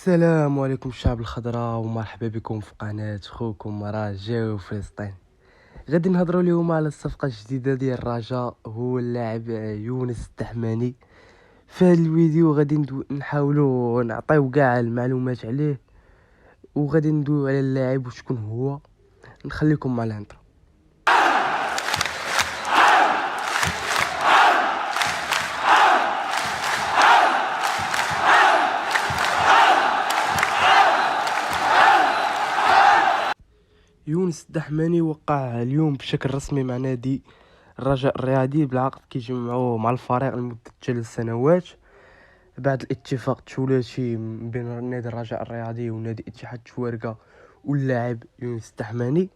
السلام عليكم الشعب الخضراء، ومرحبا بكم في قناة خوكم رجاء فلسطين. غادي نهضروا اليوم على الصفقة الجديدة ديال الرجاء، هو اللاعب يونس الدحماني. في هذا الفيديو غادي نحاولوا نعطيو كاع المعلومات عليه، وغادي ندويو على اللاعب وشكون هو. نخليكم مع الانترو. يونس الدحماني وقع اليوم بشكل رسمي مع نادي الرجاء الرياضي بالعقد كيجمعوه مع الفريق لمدة 3 سنوات بعد الاتفاق الثلاثي بين نادي الرجاء الرياضي ونادي اتحاد تشوارقة واللاعب يونس الدحماني.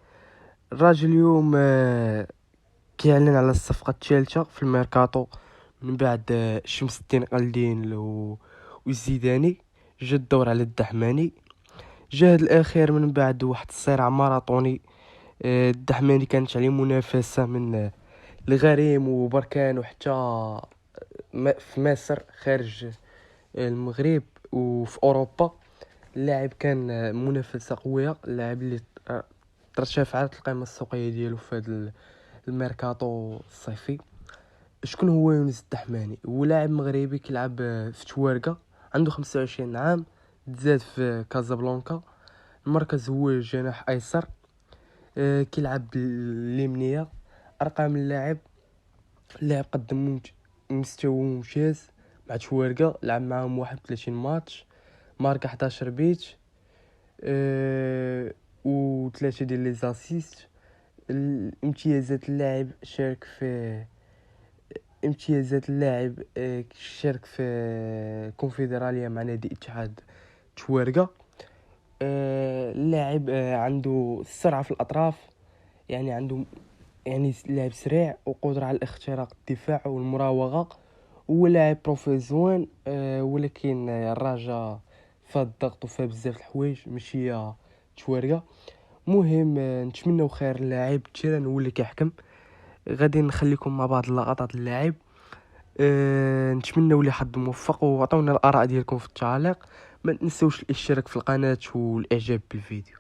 الراجل اليوم كيعلن على الصفقة الثالثة في الميركاتو من بعد شمس الدين قلدين والزيداني. جا الدور على الدحماني، جاهد الأخير من بعد واحد الصراع ماراطوني. الدحماني كانت عليه منافسة من الغريم وبركان وحتى في مصر خارج المغرب وفي أوروبا. اللاعب كان منافسة قوية، اللاعب اللي ترشفعت القيمة السوقية ديالو في هذا الميركاتو الصيفي. شكون هو يونس الدحماني؟ هو لاعب مغربي كيلعب في تشوارقة، عنده 25 عام، تزاد في كازابلانكا. المركز هو جناح ايسر. كيلعب باليمنيه. ارقام اللاعب قدم مستوى ممتاز مع تشوارقة، لعب معاهم 31 ماتش، ماركا 11 بيت و3 ديال لي زاسيست. امتيازات اللاعب شارك في كونفدرالية مع نادي اتحاد تشوارقة. اللاعب عنده السرعة في الأطراف، عنده لاعب سريع وقدرة على الاختراق الدفاع والمراوغة. هو لاعب بروفيزوان، ولكن الرجاء فيها الضغط وفيها بزاف الحوايج ماشي تشوارقة. مهم نتمنوا خير اللاعب، التيران هو اللي كيحكم. غادي نخليكم مع بعض اللقطات اللاعب. نتمنوا لي حظ موفق، وعطونا الآراء ديالكم في التعليق. ما تنسوش الاشتراك في القناة والاعجاب بالفيديو.